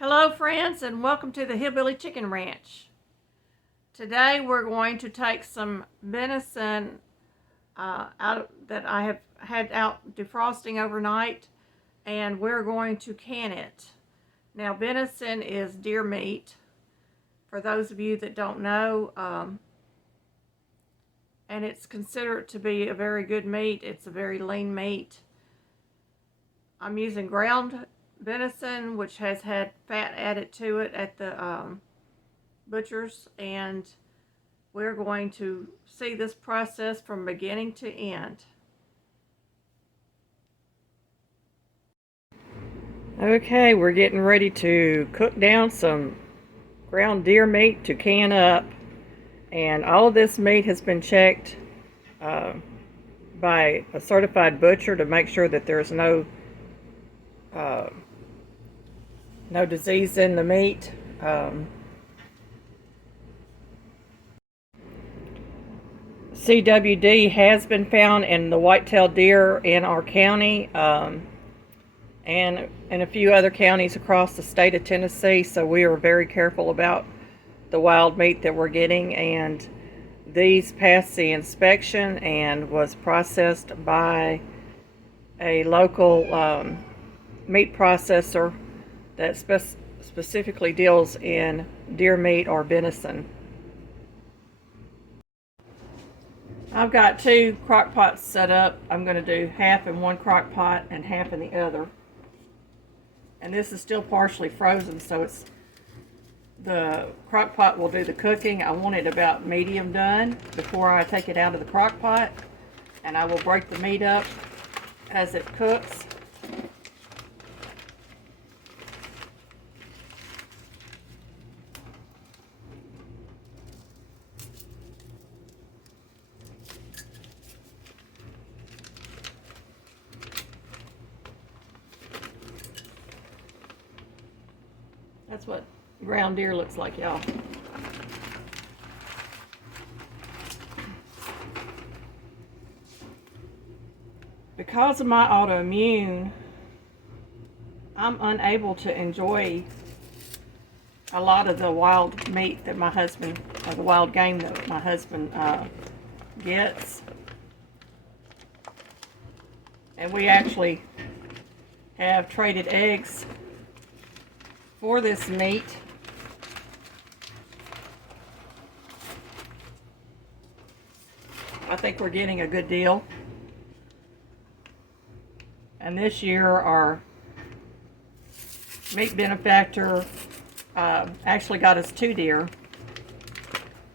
Hello friends, and welcome to the Hillbilly Chicken Ranch. Today we're going to take some venison that I have had out defrosting overnight, and we're going to can it. Now, venison is deer meat, for those of you that don't know, and it's considered to be a very good meat. It's a very lean meat. I'm using ground venison, which has had fat added to it at the butcher's, and we're going to see this process from beginning to end. Okay, we're getting ready to cook down some ground deer meat to can up, and all of this meat has been checked by a certified butcher to make sure that there's no disease in the meat. CWD has been found in the white-tailed deer in our county, and in a few other counties across the state of Tennessee, so we are very careful about the wild meat that we're getting, and these passed the inspection and was processed by a local meat processor that specifically deals in deer meat or venison. I've got two crock pots set up. I'm going to do half in one crock pot and half in the other. And this is still partially frozen, so the crock pot will do the cooking. I want it about medium done before I take it out of the crock pot, and I will break the meat up as it cooks. That's what ground deer looks like, y'all. Because of my autoimmune, I'm unable to enjoy a lot of the wild meat that my husband, or the wild game that my husband gets. And we actually have traded eggs for this meat. I think we're getting a good deal. And this year our meat benefactor actually got us 2 deer.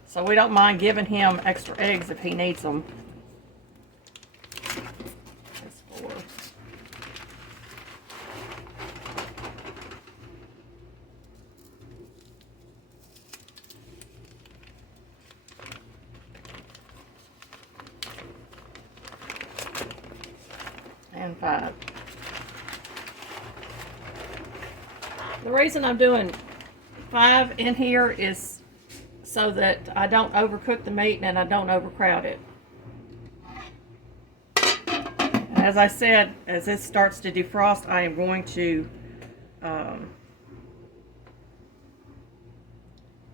So we don't mind giving him extra eggs if he needs them. That's 4. And 5. The reason I'm doing 5 in here is so that I don't overcook the meat and I don't overcrowd it. And as I said, as this starts to defrost, I am going to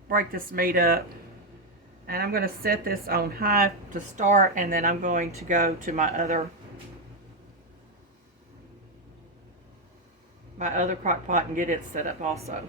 break this meat up. And I'm going to set this on high to start, and then I'm going to go to my other crock pot and get it set up also.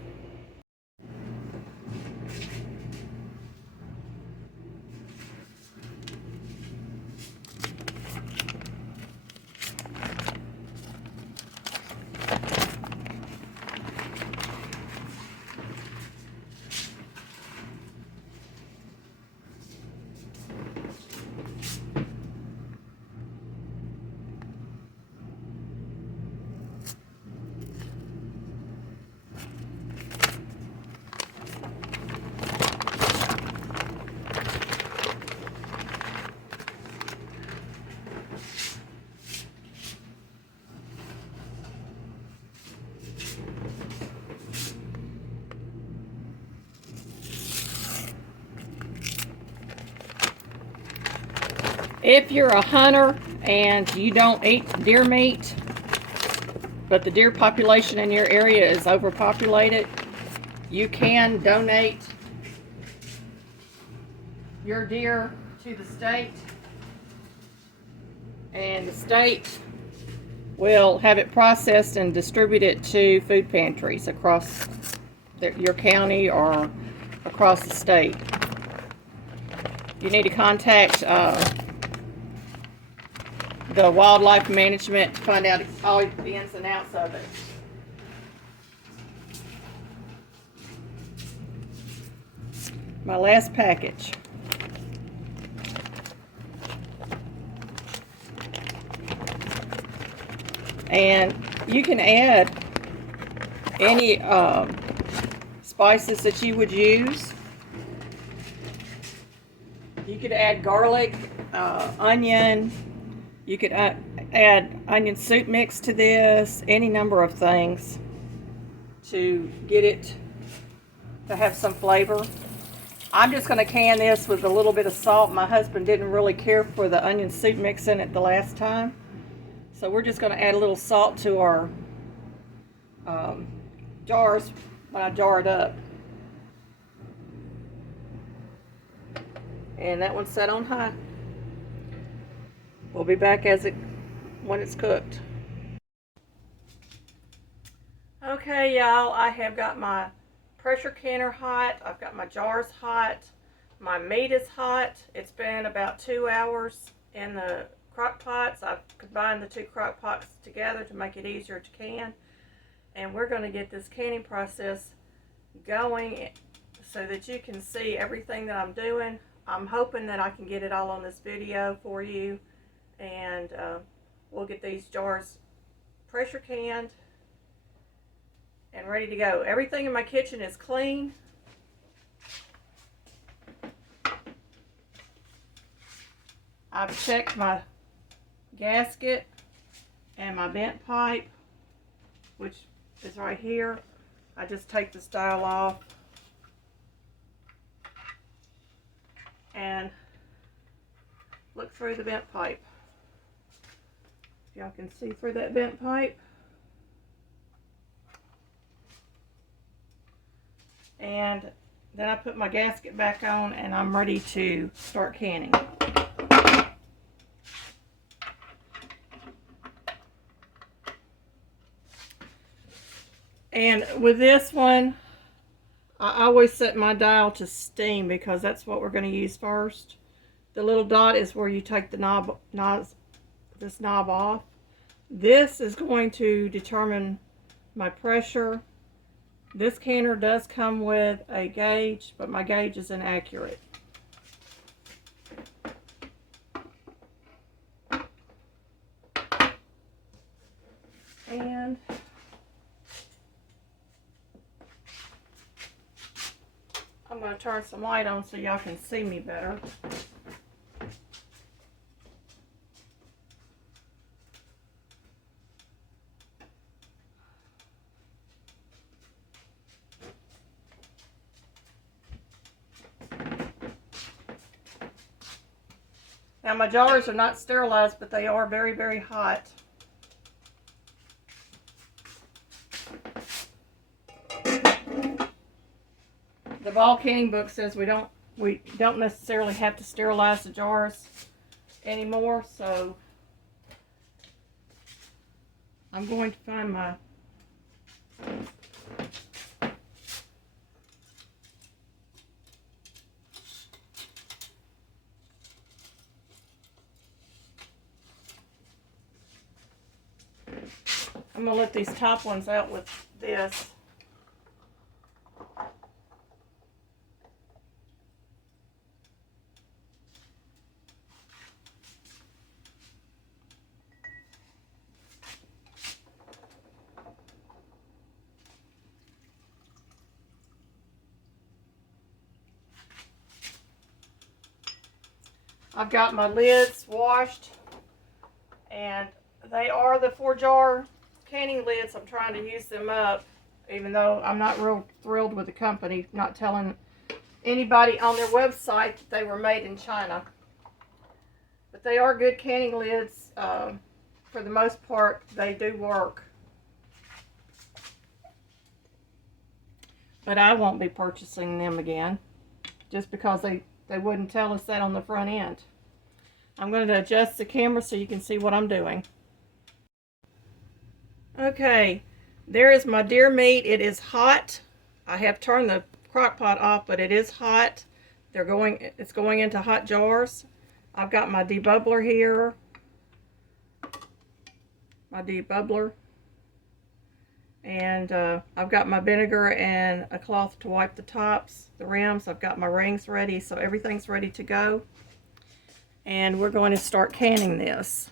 If you're a hunter and you don't eat deer meat, but the deer population in your area is overpopulated, you can donate your deer to the state, and the state will have it processed and distribute it to food pantries across your county or across the state. You need to contact the wildlife management to find out all the ins and outs of it. My last package. And you can add any spices that you would use. You could add garlic, onion. You could add onion soup mix to this, any number of things to get it to have some flavor. I'm just going to can this with a little bit of salt. My husband didn't really care for the onion soup mix in it the last time. So we're just going to add a little salt to our jars when I jar it up. And that one's set on high. We'll be back when it's cooked. Okay, y'all, I have got my pressure canner hot. I've got my jars hot. My meat is hot. It's been about 2 hours in the crock pots. I've combined the two crock pots together to make it easier to can. And we're going to get this canning process going so that you can see everything that I'm doing. I'm hoping that I can get it all on this video for you. And we'll get these jars pressure canned and ready to go. Everything in my kitchen is clean. I've checked my gasket and my vent pipe, which is right here. I just take the style off and look through the vent pipe. Y'all can see through that vent pipe. And then I put my gasket back on and I'm ready to start canning. And with this one, I always set my dial to steam because that's what we're going to use first. The little dot is where you take the this knob off. This is going to determine my pressure. This canner does come with a gauge, but my gauge is inaccurate. And I'm going to turn some light on so y'all can see me better. Now my jars are not sterilized, but they are very, very hot. The Ball Canning book says we don't necessarily have to sterilize the jars anymore, so I'm going to find my I'm going to let these top ones out with this. I've got my lids washed, and they are the 4-jar canning lids. I'm trying to use them up, even though I'm not real thrilled with the company not telling anybody on their website that they were made in China. But they are good canning lids. For the most part, they do work. but I won't be purchasing them again just because they wouldn't tell us that on the front end. I'm going to adjust the camera so you can see what I'm doing. Okay, there is my deer meat. It is hot. I have turned the crock pot off, but it is hot. It's going into hot jars. I've got my debubbler here. My debubbler. And I've got my vinegar and a cloth to wipe the tops, the rims. I've got my rings ready, so everything's ready to go. And we're going to start canning this.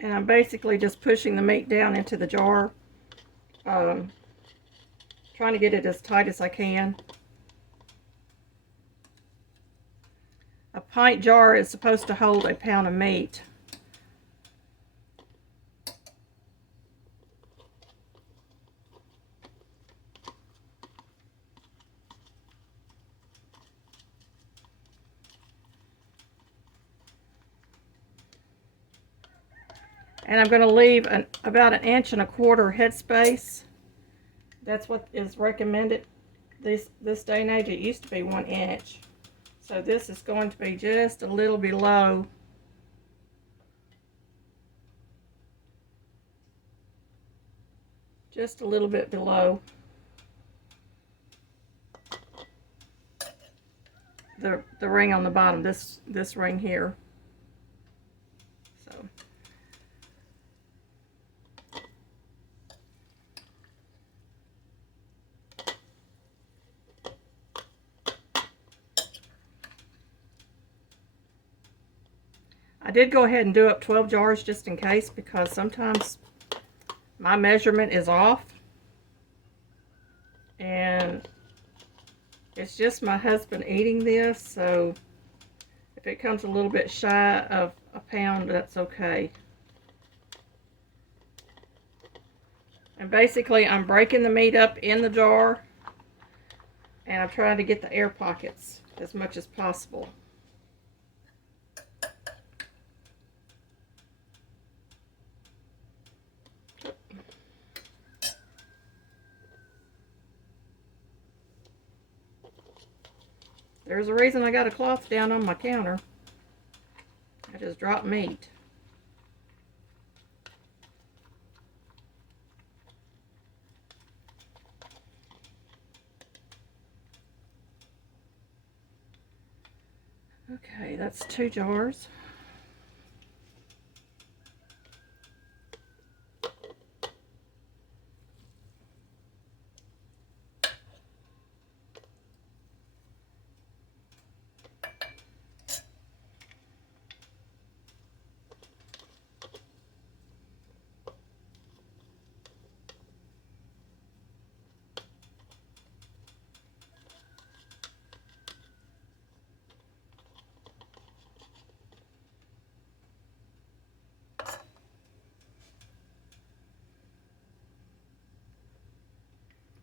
And I'm basically just pushing the meat down into the jar, trying to get it as tight as I can. A pint jar is supposed to hold a pound of meat. And I'm going to leave about 1.25 inches headspace. That's what is recommended this day and age. It used to be 1 inch. So this is going to be just a little below. Just a little bit below the ring on the bottom, this ring here. So I did go ahead and do up 12 jars just in case, because sometimes my measurement is off. And it's just my husband eating this, so if it comes a little bit shy of a pound, that's okay. And basically I'm breaking the meat up in the jar, and I'm trying to get the air pockets as much as possible. There's a reason I got a cloth down on my counter. I just dropped meat. Okay, that's 2 jars.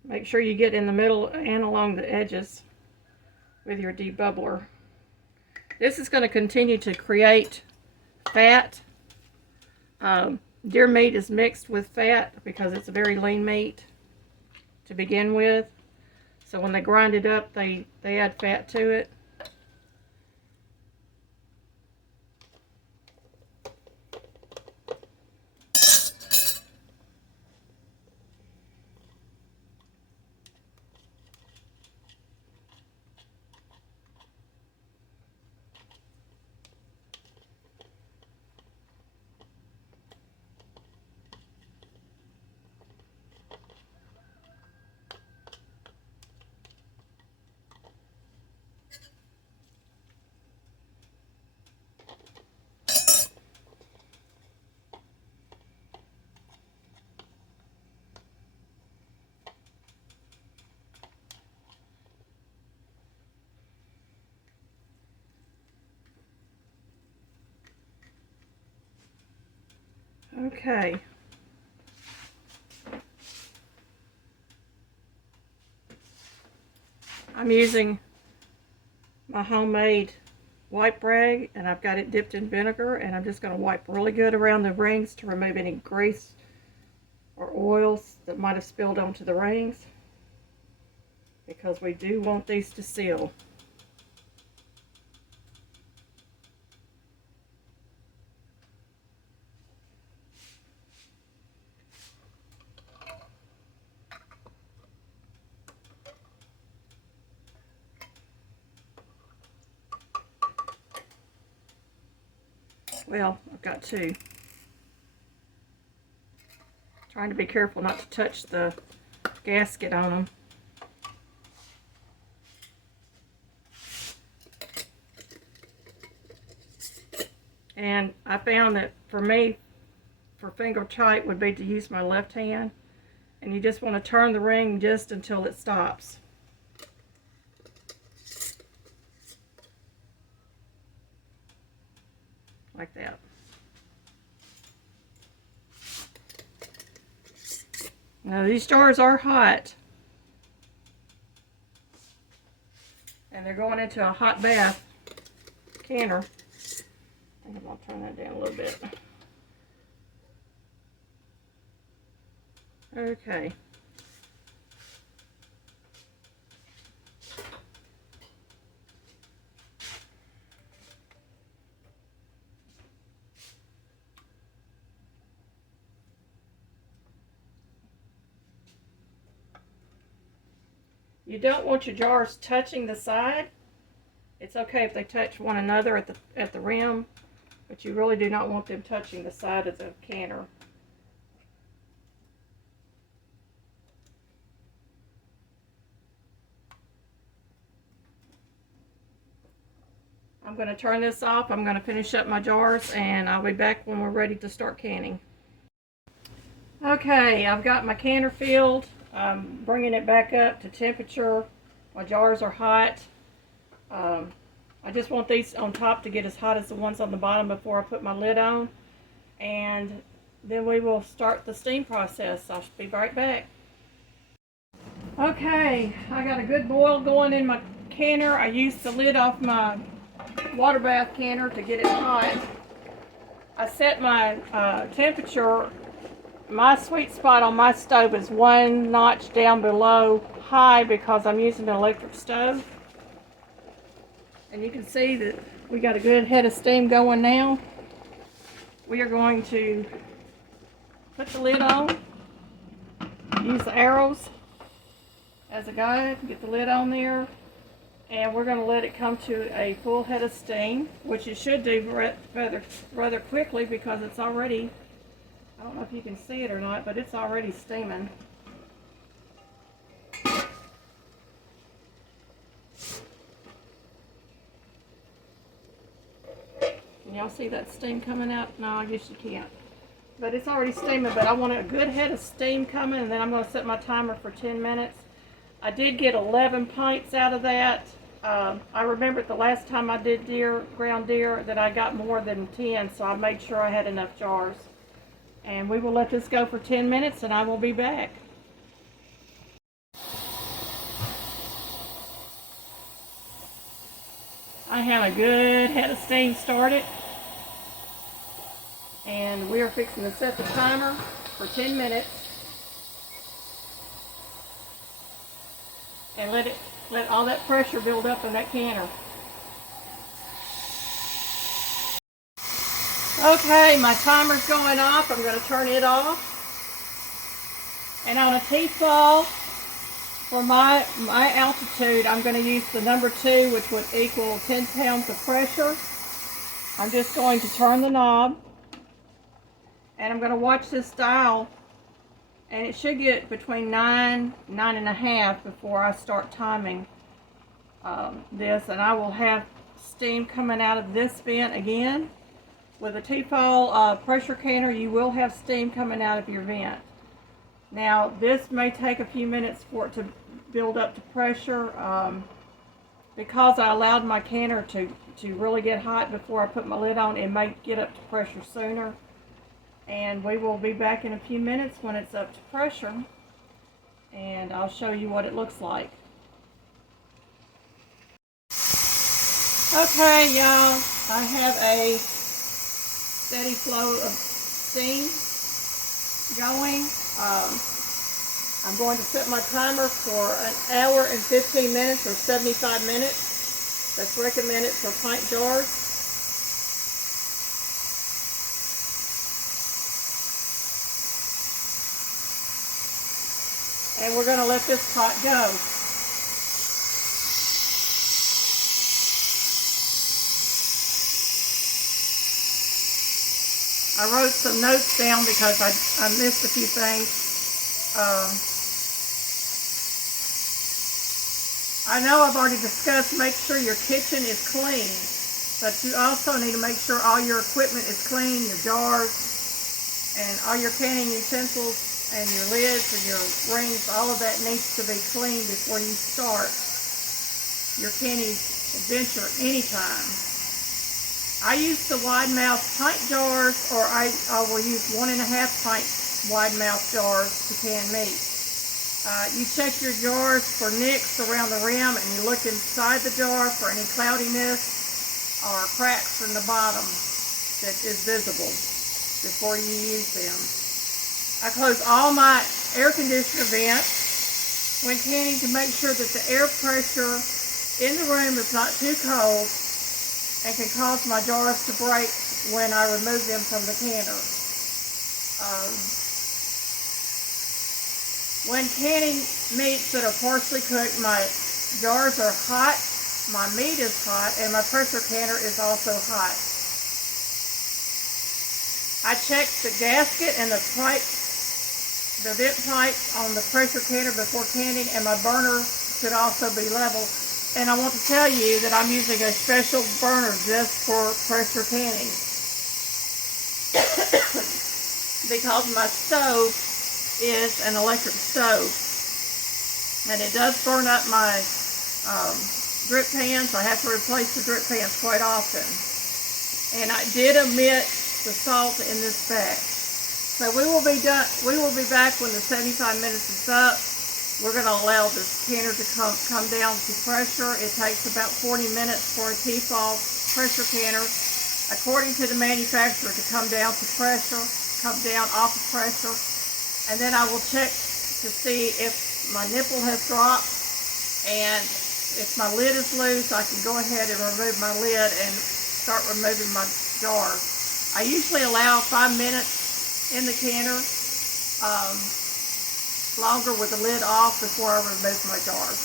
Make sure you get in the middle and along the edges with your debubbler. This is going to continue to create fat. Deer meat is mixed with fat because it's a very lean meat to begin with. So when they grind it up, they add fat to it. Okay. I'm using my homemade wipe rag, and I've got it dipped in vinegar, and I'm just going to wipe really good around the rings to remove any grease or oils that might have spilled onto the rings, because we do want these to seal. Well, I've got two. Trying to be careful not to touch the gasket on them. And I found that for me, for finger tight would be to use my left hand. And you just want to turn the ring just until it stops. Like that. Now these jars are hot. And they're going into a hot bath canner. I think I'm going to turn that down a little bit. Okay. You don't want your jars touching the side. It's okay if they touch one another at the rim, but you really do not want them touching the side of the canner. I'm going to turn this off. I'm going to finish up my jars, and I'll be back when we're ready to start canning. Okay, I've got my canner filled. I'm bringing it back up to temperature. My jars are hot. I just want these on top to get as hot as the ones on the bottom before I put my lid on. And then we will start the steam process. I'll be right back. Okay, I got a good boil going in my canner. I used the lid off my water bath canner to get it hot. I set my temperature. My sweet spot on my stove is one notch down below high because I'm using an electric stove. And you can see that we got a good head of steam going now. We are going to put the lid on, use the arrows as a guide, get the lid on there, and we're going to let it come to a full head of steam, which it should do rather quickly because it's already, I don't know if you can see it or not, but it's already steaming. Can y'all see that steam coming out? No, I guess you can't. But it's already steaming, but I want a good head of steam coming, and then I'm going to set my timer for 10 minutes. I did get 11 pints out of that. I remembered the last time I did ground deer that I got more than 10, so I made sure I had enough jars. And we will let this go for 10 minutes, and I will be back. I have a good head of steam started. And we are fixing to set the timer for 10 minutes. And let all that pressure build up in that canner. Okay, my timer's going off. I'm going to turn it off. And on a T-Fal, for my altitude, I'm going to use the number 2, which would equal 10 pounds of pressure. I'm just going to turn the knob. And I'm going to watch this dial, and it should get between 9, 9.5 before I start timing this. And I will have steam coming out of this vent again. With a T-Fal pressure canner, you will have steam coming out of your vent. Now, this may take a few minutes for it to build up to pressure. Because I allowed my canner to really get hot before I put my lid on, it may get up to pressure sooner. And we will be back in a few minutes when it's up to pressure, and I'll show you what it looks like. Okay, y'all, I have a steady flow of steam going. I'm going to set my timer for an hour and 15 minutes or 75 minutes. That's recommended for pint jars. And we're going to let this pot go. I wrote some notes down because I missed a few things. I know I've already discussed make sure your kitchen is clean, but you also need to make sure all your equipment is clean, your jars and all your canning utensils and your lids and your rings, all of that needs to be clean before you start your canning adventure anytime. I use the wide mouth pint jars, or I will use 1.5 pint wide mouth jars to can meat. You check your jars for nicks around the rim, and you look inside the jar for any cloudiness or cracks in the bottom that is visible before you use them. I close all my air conditioner vents when canning to make sure that the air pressure in the room is not too cold and can cause my jars to break when I remove them from the canner. When canning meats that are partially cooked, my jars are hot, my meat is hot, and my pressure canner is also hot. I check the gasket and the vent pipes on the pressure canner before canning, and my burner should also be level. And I want to tell you that I'm using a special burner just for pressure canning because my stove is an electric stove, and it does burn up my drip pans. I have to replace the drip pans quite often, and I did omit the salt in this batch. So we will be back when the 75 minutes is up. We're going to allow this canner to come down to pressure. It takes about 40 minutes for a T-Fal pressure canner, according to the manufacturer, to come down to pressure, come down off of pressure. And then I will check to see if my nipple has dropped, and if my lid is loose, I can go ahead and remove my lid and start removing my jars. I usually allow 5 minutes in the canner, longer with the lid off before I remove my jars.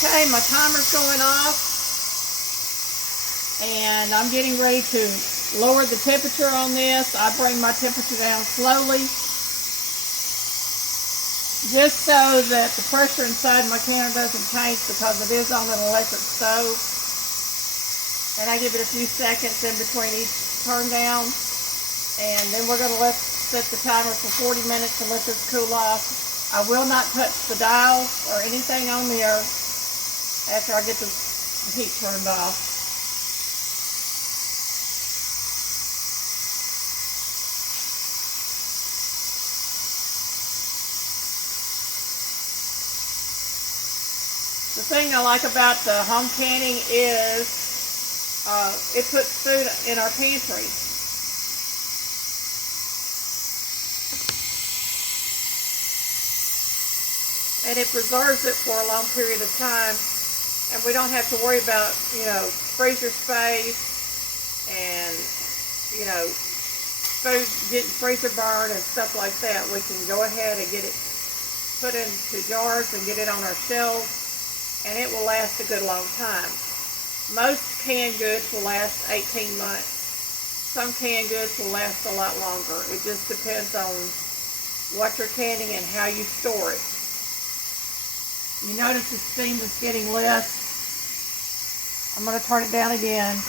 Okay, my timer's going off, and I'm getting ready to lower the temperature on this. I bring my temperature down slowly, just so that the pressure inside my canner doesn't change because it is on an electric stove. And I give it a few seconds in between each turn down, and then we're going to set the timer for 40 minutes and let this cool off. I will not touch the dials or anything on there after I get the heat turned off. The thing I like about the home canning is it puts food in our pantry. And it preserves it for a long period of time, and we don't have to worry about, freezer space and, food getting freezer burn and stuff like that. We can go ahead and get it put into jars and get it on our shelves, and it will last a good long time. Most canned goods will last 18 months. Some canned goods will last a lot longer. It just depends on what you're canning and how you store it. You notice the steam is getting less. I'm going to turn it down again.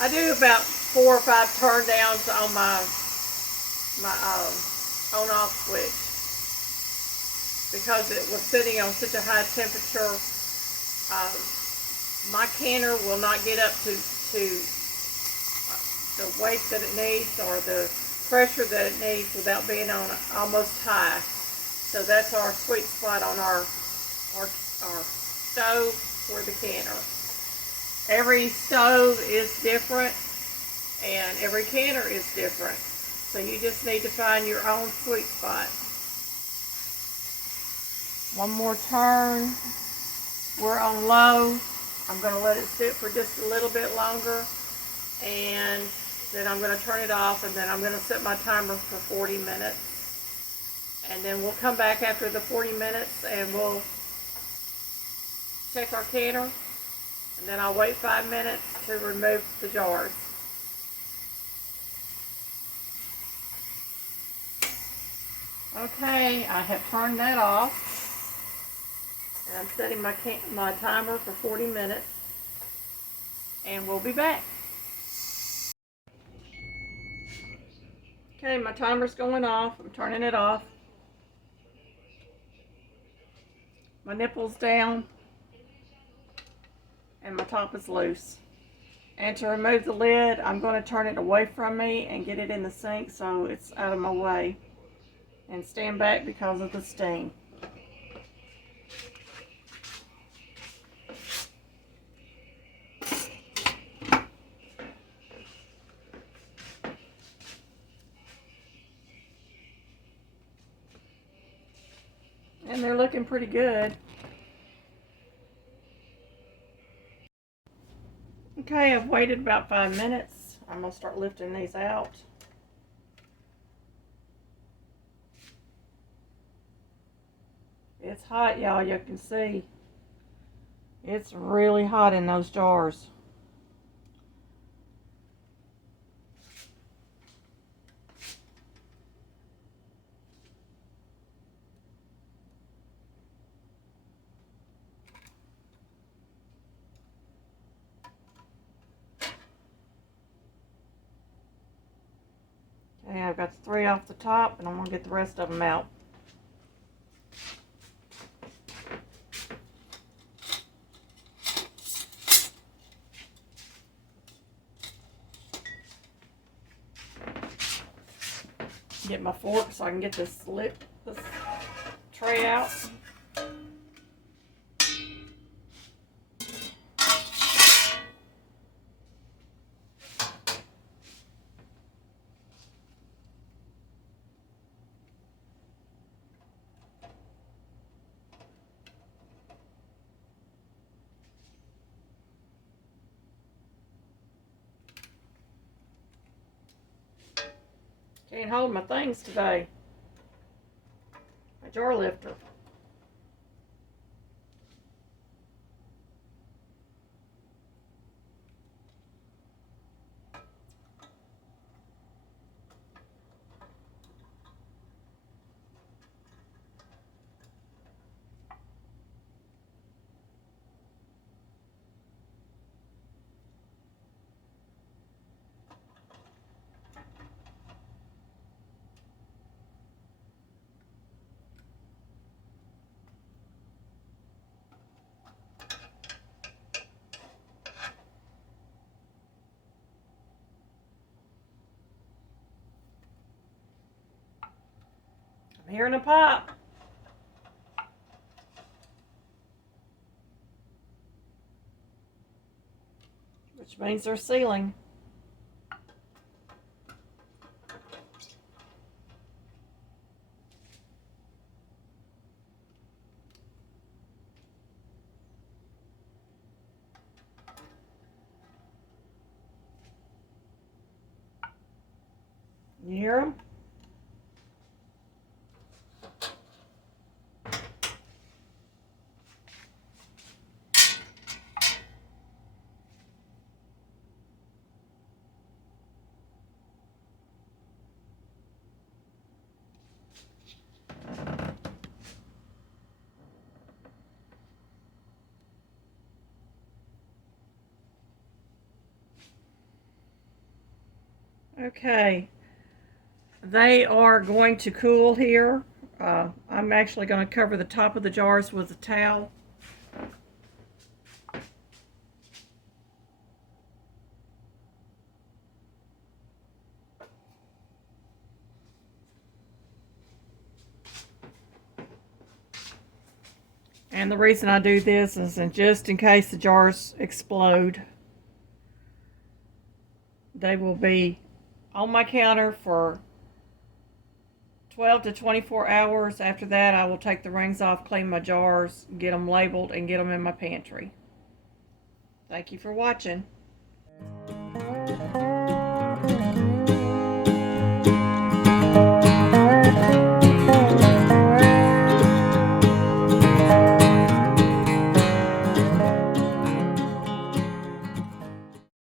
I do about 4 or 5 turn downs on my on-off switch because it was sitting on such a high temperature my canner will not get up to the weight that it needs or the pressure that it needs without being on almost high. So that's our sweet spot on our stove for the canner. Every stove is different and every canner is different. So you just need to find your own sweet spot. One more turn. We're on low. I'm going to let it sit for just a little bit longer, and then I'm going to turn it off, and then I'm going to set my timer for 40 minutes. And then we'll come back after the 40 minutes and we'll check our canner, and then I'll wait 5 minutes to remove the jars. Okay, I have turned that off. And I'm setting my timer for 40 minutes, and we'll be back. Okay, my timer's going off. I'm turning it off. My nipple's down, and my top is loose. And to remove the lid, I'm going to turn it away from me and get it in the sink so it's out of my way. And stand back because of the steam. And they're looking pretty good. Okay, I've waited about 5 minutes. I'm going to start lifting these out. It's hot, y'all. You can see. It's really hot in those jars. Okay, I've got 3 off the top, and I'm going to get the rest of them out. Get my fork so I can get this tray out. Can't hold my things today. My jar lifter. I'm hearing a pop. Which means they're sealing. You hear them? Okay, they are going to cool here. I'm actually going to cover the top of the jars with a towel. And the reason I do this is just in case the jars explode, they will be on my counter for 12 to 24 hours. After that, I will take the rings off, clean my jars, get them labeled, and get them in my pantry. Thank you for watching.